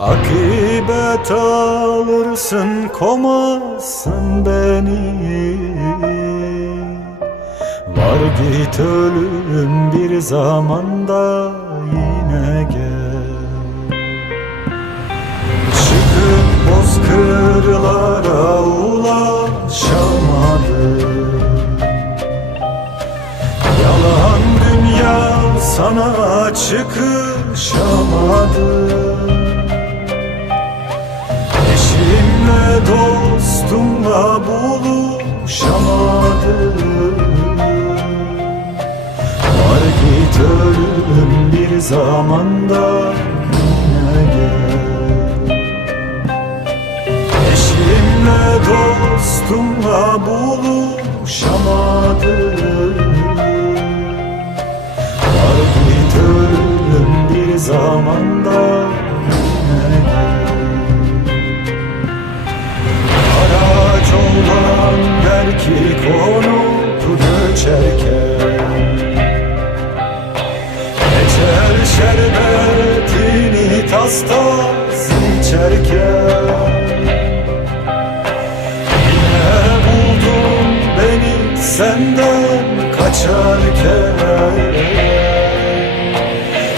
Akibet alırsın komazsın beni. Var git ölüm bir zamanda yine gel. Çıkıp bozkırlara ulaşamadım. Yalan dünya sana çıkışamadı Eşimle dostumla buluşamadı Var git ölüm bir zamanda yine gel Eşimle dostumla buluşamadı pastamızı içerken Yine buldun beni senden kaçarken. Hani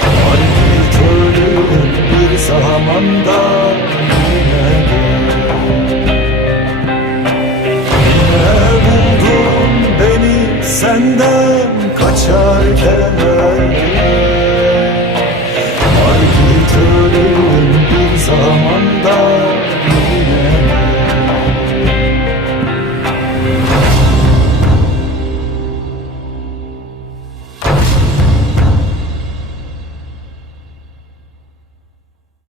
Kalbi törün bir zamanda yine Yine buldun beni senden kaçarken.